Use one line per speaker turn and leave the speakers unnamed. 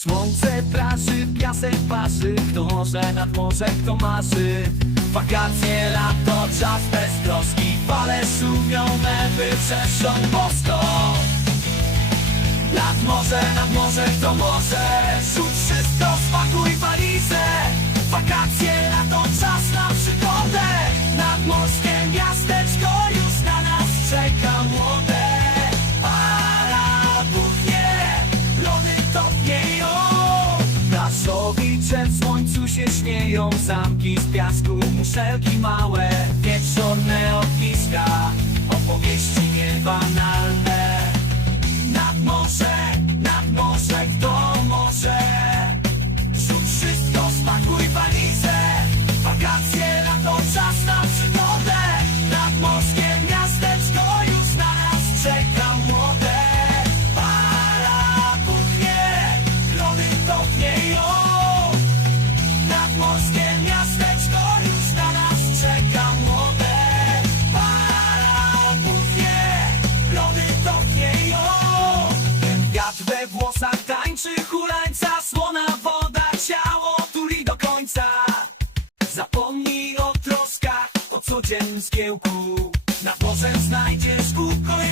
Słońce praży, piasek parzy Kto może nad morze, kto marzy. Wakacje, lato, czas bez troski. Fale szumią, mewy przeszą bosko. Nad morze, nad morze, kto może? Rzuć Naszowicze w słońcu się śmieją Zamki z piasku, muszelki małe Wieczorne ogniska Opowieści niebanalne włosach tańczy hulańca Słona woda ciało tuli do końca. Zapomnij o troskach, o codziennym zgiełku Nad morzem znajdziesz spokój